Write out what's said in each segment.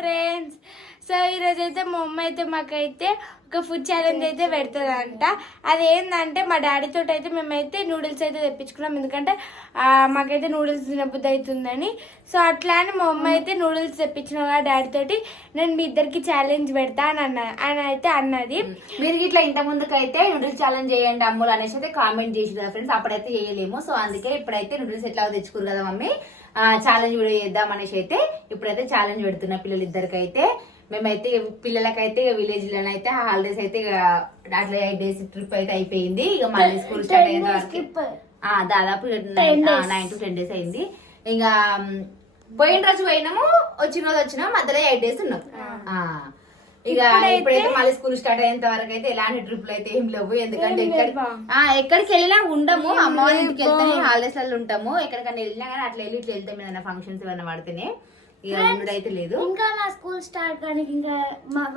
Friends. So ఈరోజు అయితే మా అమ్మ అయితే మాకైతే ఒక ఫుడ్ ఛాలెంజ్ అయితే పెడుతుందంట. అదేంటంటే మా డాడీతో అయితే మేమైతే నూడిల్స్ అయితే తెప్పించుకున్నాం, ఎందుకంటే మాకైతే నూడిల్స్ తినబుద్ధి అవుతుందని. సో అట్లా అని మా అమ్మ అయితే నూడిల్స్ తెప్పించిన డాడీ తోటి నేను మీ ఇద్దరికి ఛాలెంజ్ పెడతా అని అయితే అన్నది. మీరు ఇట్లా ఇంత ముందుకైతే నూడిల్స్ ఛాలెంజ్ చేయండి అమ్ములు అనేసి అయితే కామెంట్ చేసి కదా ఫ్రెండ్స్. అప్పుడైతే చేయలేము, సో అందుకే ఇప్పుడైతే నూడిల్స్ ఎట్లా తెచ్చుకోరు కదా మమ్మీ, ఛాలెంజ్ వీడియో చేద్దాం అనేసి అయితే ఇప్పుడైతే ఛాలెంజ్ పెడుతున్నా పిల్లలు ఇద్దరికైతే. మేమైతే పిల్లలకైతే విలేజ్ లోనైతే హాలిడేస్ అయితే అట్లా 8 days ట్రిప్ అయితే అయిపోయింది. ఇక మళ్ళీ స్కూల్ స్టార్ట్ అయ్యేంత వరకు దాదాపు 9 to 10 days అయింది. ఇంకా పోయిన రోజు పోయినాము, వచ్చిన రోజు వచ్చినాము, మధ్యలో 8 days ఉన్నాం. ఇక ఇప్పుడైతే మళ్ళీ స్కూల్ స్టార్ట్ అయ్యేంత వరకు అయితే ఎలాంటి ట్రిప్లు అయితే ఏం లేవు, ఎందుకంటే ఎక్కడికి వెళ్ళినా ఉండము, అమ్మ వాళ్ళ ఇంటికి వెళ్తేనే హాలిడేస్ లో ఉంటాము. ఎక్కడికైనా వెళ్ళినా కానీ అట్లా వెళ్ళి ఇట్లా వెళ్తాం, ఏదైనా ఫంక్షన్స్ ఏమైనా పడితేనే. ఇక అయితే లేదు. ఇంకా మా స్కూల్ స్టార్ట్ కానీ ఇంకా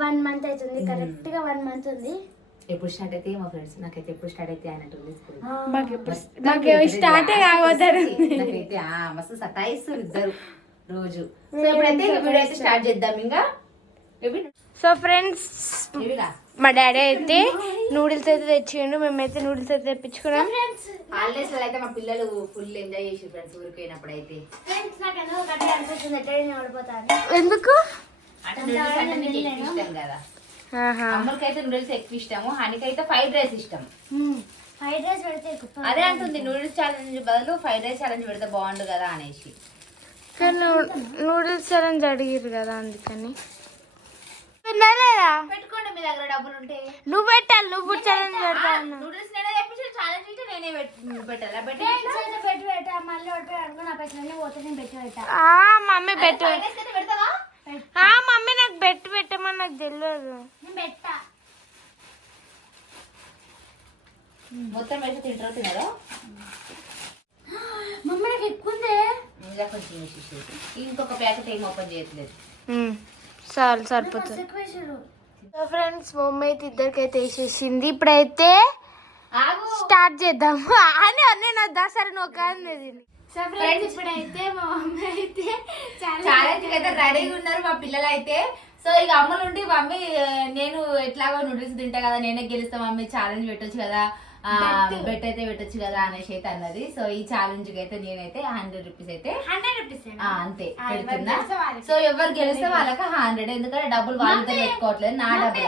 1 month అవుతుంది, కరెక్ట్ గా 1 month ఉంది. ఎప్పుడు స్టార్ట్ అయితే మా ఫ్రెండ్స్ నాకైతే ఎప్పుడు స్టార్ట్ అయితే అన్నట్టుంది స్కూల్. స్టార్ట్ నాకైతే మస్తు సతాయిస్తారు ఇద్దరు రోజు. సో ఇప్పుడైతే వీడియో అయితే స్టార్ట్ చేద్దాం. ఇంకా సో ఫ్రెండ్స్, మా డాడీ అయితే నూడిల్స్ అయితే తెచ్చిండు, మేమైతే నూడిల్స్ అయితే తెప్పించుకున్నాం. హాలిడేస్ లో అయితే మా పిల్లలు ఫుల్ ఎంజాయ్ చేసి ఫ్రెండ్స్ ఊరికి పోయినప్పుడు అయితే. ఎందుకు ఇష్టం కదా అమ్మకైతే నూడిల్స్ ఎక్కువ ఇష్టము, హనీకైతే ఫ్రైడ్ రైస్ ఇష్టం. ఫ్రైడ్ రైస్ పెడితే అదే అంటుంది నూడిల్స్ ఛాలెంజ్ బదులు ఫ్రైడ్ రైస్ ఛాలెంజ్ పెడితే బాగుండు కదా అనేసి. కానీ నూడిల్స్ ఛాలెంజ్ అడిగిరు కదా అందుకని. పెట్టుకోండి మీ దగ్గర డబ్బులు ఉంటే. నువ్వు పెట్టాలి, నువ్వు ఛాలెంజ్ పెడతావు. నూడిల్స్ నేనే తెప్పించి ఛాలెంజ్ అయితే నేనే పెట్టాలా? మమ్మీ పెట్టు, మమ్మీ నాకు పెట్టమని నాకు తెలియదు. మొత్తం వేసి తింటారో తినారో మమ్మీ నాకు ఎక్కువ ఉంది. కొంచెం ఇంకొక ప్యాకెట్ ఏం ఓపెన్ చేయట్లేదు. చాలు సరిపోతుంది. ఫ్రెండ్స్, మమ్మీ అయితే ఇద్దరికైతే వేసేసింది. ఇప్పుడైతే స్టార్ట్ చేద్దాం అని నేను దసరా నొక్కంది. ఇప్పుడైతే మా మమ్మీ అయితే ఛాలెంజ్ అయితే రెడీగా ఉన్నారు మా పిల్లలు అయితే. సో ఇక అమ్మలు ఉండి మమ్మీ నేను ఎట్లాగో నూడిల్స్ తింటా కదా, నేనే గెలుస్తా మమ్మీ, ఛాలెంజ్ పెట్టొచ్చు కదా, బెట్ అయితే పెట్టొచ్చు కదా అనేసి అయితే అన్నది. సో ఈ ఛాలెంజ్ కి అయితే నేనైతే 100 rupees అయితే అంతే పెడుతున్నా. సో ఎవరు గెలిస్తే వాళ్ళకి 100, ఎందుకంటే డబ్బులు వాళ్ళతో పెట్టుకోవట్లేదు, నా డబ్బులు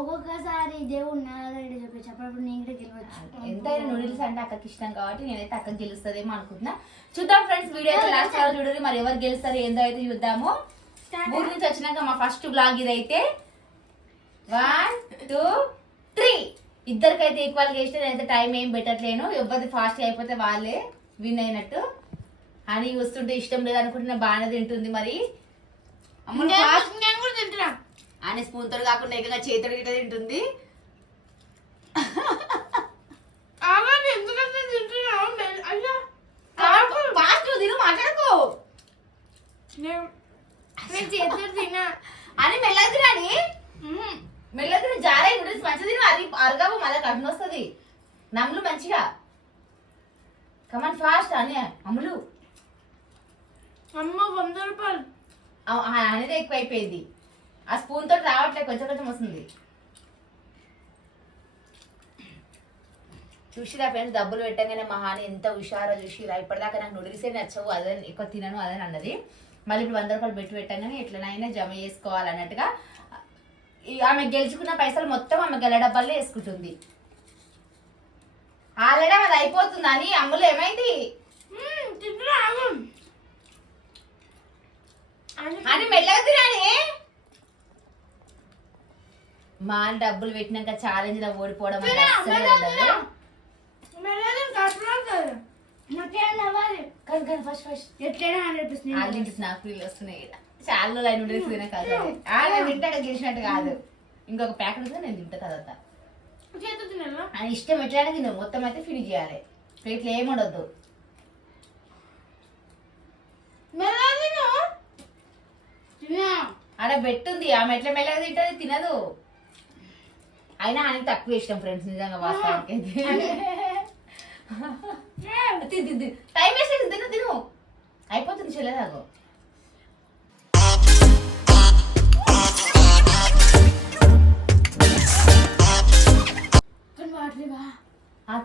ఒక్కొక్కసారి ఎంతైనా నూడిల్స్ అంటే అక్కకి ఇష్టం కాబట్టి నేనైతే అక్క గెలుస్తుందేమో అనుకుంటున్నా. చూద్దాం ఫ్రెండ్స్, వీడియో అయితే లాస్ట్ వరకు చూడండి, మరి ఎవరు గెలుస్తారు ఏందో అయితే చూద్దాము. ఊరి నుంచి వచ్చినాక మా ఫస్ట్ బ్లాగ్ ఇదైతే. 1 2 3 ఇద్దరికైతే ఈక్వల్ గా ఇస్తే నేనైతే టైం ఏం పెట్టట్లేను, ఎవరిది ఫాస్ట్ అయిపోతే వాళ్ళే విన్ అయినట్టు. అని వస్తుంటే ఇష్టం లేదు అనుకుంటున్నా, బాగానే తింటుంది మరి. అని స్పూన్ తోడు కాకుండా ఏకంగా చేతుడు గిట్ట తింటుంది. తిను మాట్లాడుకో అని మెల్లగా తినాలి, మెల్లగా తిని జారే నూడిల్స్ మంచిగా తిను, అది అరగవు మళ్ళీ కడుపు వస్తుంది. నమ్ములు మంచిగా కమాన్ ఫాస్ట్ అని అమ్ములు. అమ్మ 100 రూపాయలు అనేది ఎక్కువ అయిపోయింది, ఆ స్పూన్ తోటి రావట్లేదు, కొంచెం కొంచెం వస్తుంది. చూసిరా ఫ్రెండ్స్, డబ్బులు పెట్టగానే మా హాని ఎంత హుషారో చూసిరా. ఇప్పటిదాకా నాకు నూడిల్సే నచ్చవు, అదే ఎక్కువ తినను అదని అన్నది. మళ్ళీ ఇప్పుడు 100 రూపాయలు పెట్టి పెట్టగానే ఎట్లనైనా జమ చేసుకోవాలన్నట్టుగా ఆమె గెలుచుకున్న పైసలు మొత్తం ఆమె గెల డబ్బాల్లో వేసుకుంటుంది. ఆల్రెడీ అది అయిపోతుంది అని అమ్ములు ఏమైంది అని మెల్లగా తినాలి. మా డబ్బులు పెట్టినాక ఛాలెంజ్ లో ఓడిపోవడం నాకు ఫీల్ వస్తున్నాయి. చాలా లైన్ నూడిల్స్ తినే కాదు, తింటే గెలిచినట్టు కాదు, ఇంకొక ప్యాకెట్ నేను తింటా కదా అని ఇష్టం ఎట్లయినా తిను, మొత్తం అయితే ఫినిష్ చేయాలి, ప్లేట్లు ఏముండొద్దు. ఆడ బెట్టుంది, ఆమె ఎట్లా మెల్లగా తింటది, తినదు. అయినా ఆయనకి తక్కువ ఇష్టం ఫ్రెండ్స్, నిజంగా వాస్తవానికి టైం వేసేది, తిను తిను అయిపోతుంది చెల్లెదాగో.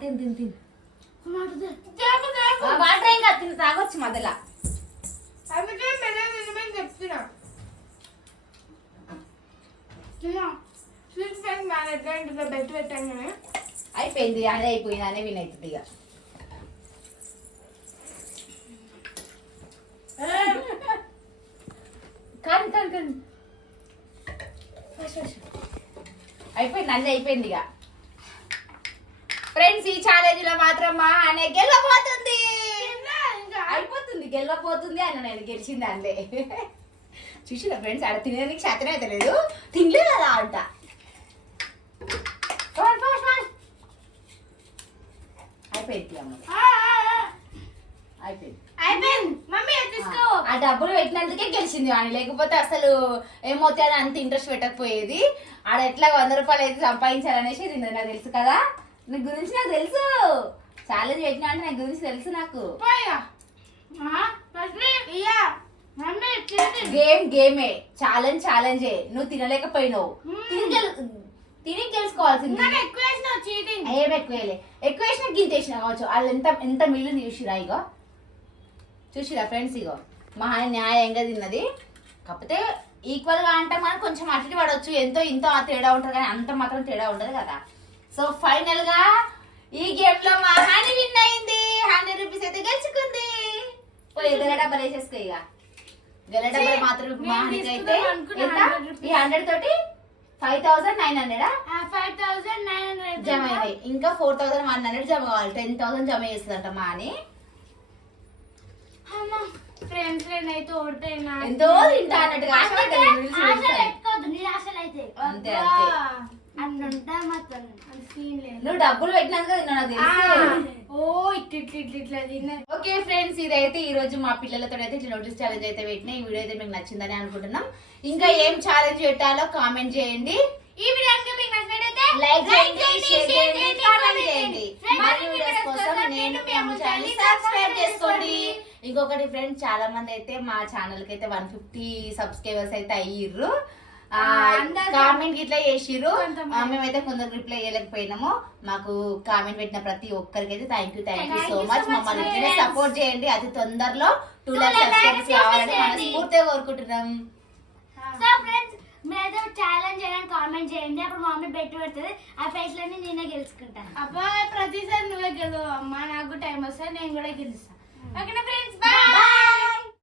తిని తిని తిని వాటర్ ఏం కాదు, తిని తాగొచ్చు మధ్యలో. అందుకే నిజమని చెప్తున్నా. స్వీట్ ఫ్రెండ్ మేనేజ్మెంట్ బెస్ట్ పెట్టంగానే అయిపోయింది, అదే అయిపోయింది, అనే వినవుతుంది ఇక. కానీ కానీ కానీ అయిపోయింది, అన్నీ అయిపోయింది ఇక. ఫ్రెండ్స్, ఈ ఛాలెంజ్ లో మాత్రం మా అనే గెలవబోతుంది. అయిపోతుంది, గెలవబోతుంది అన్న, నేను గెలిచింది అందే. చూసినా ఫ్రెండ్స్, ఆడ తినేదానికి శాతం అయితే లేదు, తినలే కదా అంట. అయిపోయింది అమ్మ, అయిపోయింది. ఆ డబ్బులు పెట్టినందుకే గెలిచింది అని, లేకపోతే అసలు ఏమవుతాయని అంత ఇంట్రెస్ట్ పెట్టకపోయేది. ఆడ ఎట్లా 100 రూపాయలు అయితే సంపాదించాలనేసి తిన్నది. నాకు తెలుసు కదా, నీ గురించి నాకు తెలుసు. ఛాలెంజ్ పెట్టినా అంటే నాకు గురించి తెలుసు. నాకు గేమే, ఛాలెంజ్ ఛాలెంజే. నువ్వు తినలేకపోయినావు, తిని గెలుచుకోవాల్సింది. ఏం ఎక్కువేలే, ఎక్కువ వేసినా గింత వేసినా కావచ్చు. వాళ్ళు ఎంత మిల్లు చూసిరా, ఇగో చూసిరా ఫ్రెండ్స్, ఇగో మా న్యాయంగా తిన్నది. కాకపోతే ఈక్వల్ గా అంటే మనం కొంచెం అటు పడవచ్చు, ఎంతో ఇంతో తేడా ఉంటుంది, కానీ అంత మాత్రం తేడా ఉండదు కదా. సో ఫైనల్ గా ఈ గేమ్ లో మా హాని విన్ అయింది. 100 రూపీస్ అయితే గెలుచుకుంది. పోయి గల డబ్బలు వేసేసుకో ఇక. గల డబ్బలు మాత్రం మా హానికి అయితే ఈ 100 తోటి 5,900 జమ అయినాయి. ఇంకా 4,100 జమ కావాలి. 10,000 జమ చేస్తుందంట మా అని. ఫ్రెండ్స్ అయితే ఓడిపోయినా ఎంతో తింటా అన్నట్టుగా అంతే అంతే. నువ్వు డబ్బులు పెట్టినందుకు తిన్నా, నాకు తెలుసు. ఓ ఇట్లా తిన్నా. ఓకే ఫ్రెండ్స్, ఇదైతే ఈ రోజు మా పిల్లలతో అయితే ఇట్లా నోటీస్ ఛాలెంజ్ అయితే పెట్టినా. ఈ వీడియో అయితే మీకు నచ్చిందని అనుకుంటున్నాం. ఇంకా ఏం ఛాలెంజ్ పెట్టాలో కామెంట్ చేయండి. ఈ వీడియో కనుక మీకు నచ్చినట్లయితే లైక్ చేయండి, షేర్ చేయండి, కామెంట్ చేయండి. మరిన్ని వీడియోస్ కోసం నేను మీ అమ్మ ఛానల్ సబ్స్క్రైబ్ చేసుకోండి. ఇంకొకటి ఫ్రెండ్స్, చాలా మంది అయితే మా ఛానల్ కి అయితే 150 సబ్స్క్రైబర్స్ అయితే అయ్యిర్రు. కామెంట్ ఇట్లా చేసిర్రు. మేమైతే కొందరు రిప్లై చేయలేకపోయినాము. మాకు కామెంట్ పెట్టిన ప్రతి ఒక్కరికి అయితే థ్యాంక్ యూ సో మచ్. మమ్మల్ని ఇట్లనే సపోర్ట్ చేయండి. అతి తొందరలో 2 lakhs సబ్స్క్రైబర్స్ కావాలని మనస్ఫూర్తిగా కోరుకుంటున్నాం. సో ఫ్రెండ్స్, మీరైతే ఛాలెంజ్ చేయడానికి కామెంట్ చేయండి. అప్పుడు మా మమ్మీ బెట్ పెడుతుంది. ఆ ఫేస్లన్నీ నేనే గెలుచుకుంటాను. అబ్బా, ప్రతిసారి నువ్వే గెలవు అమ్మా. నాకు టైం వస్తే నేను కూడా గెలుస్తాను. ఓకేనా ఫ్రెండ్స్, బాయ్.